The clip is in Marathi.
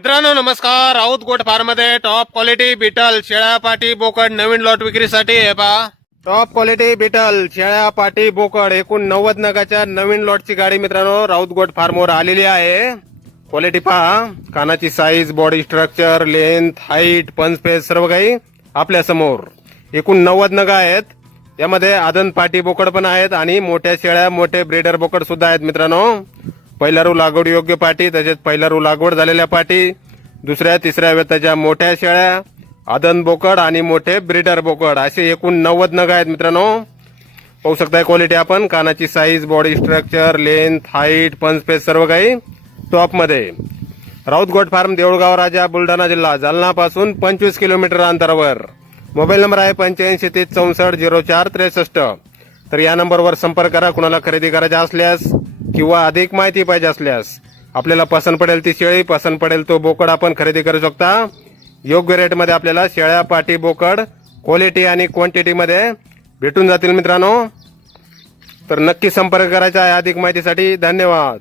मित्रांनो नमस्कार. राऊत गोट फार्म मध्ये टॉप क्वालिटी बीटल शेळ्या पाटी बोकड नवीन लॉट विक्रीसाठी आहे पहा. टॉप क्वालिटी बीटल शेळ्या पाटी बोकड एकूण 90 नगाच्या नवीन लॉटची गाडी मित्रांनो राऊत गोट फार्मवर आलेली आहे. क्वालिटी पहा, कानाची size, body structure, length, height, पंच पेस सर्व काही आपल्या समोर. एकूण 90 नग आहेत. यामध्ये आदन पाटी बोकड पण आहेत आणि मोठ्या शेळ्या, मोठे ब्रीडर बोकड सुद्धा आहेत मित्रांनो. पहिला रू लागवड योग्य पाटी, तसेच पहिला रू लागवड झालेल्या पाटी, दुसऱ्या तिसऱ्या वेताच्या मोठ्या शेळ्या, आदन बोकड आणि मोठे ब्रीडर बोकड असे एकूण 90 नग आहेत मित्रांनो. पाहू शकताय क्वालिटी आपण. कानाची size, body structure, length, height, पंच पेस सर्व काही टॉप मध्ये. राऊत गोट फार्म, देऊळगाव राजा, बुलढाणा जिल्हा, जालना पासून 25 किलोमीटर अंतरावर. मोबाईल नंबर आहे 8530640463. तर या नंबरवर संपर्क करा. कुणाला खरेदी करायची असल्यास किंवा अधिक माहिती पाहिजे असल्यास, आपल्याला पसंत पडेल ती शेळी, पसंत पडेल तो बोकड आपण खरेदी करू शकता. योग्य रेटमध्ये आपल्याला शेळ्या पाटी बोकड क्वालिटी आणि क्वांटिटी मध्ये भेटून जातील मित्रांनो. तर नक्की संपर्क करायचा आहे अधिक माहितीसाठी. धन्यवाद.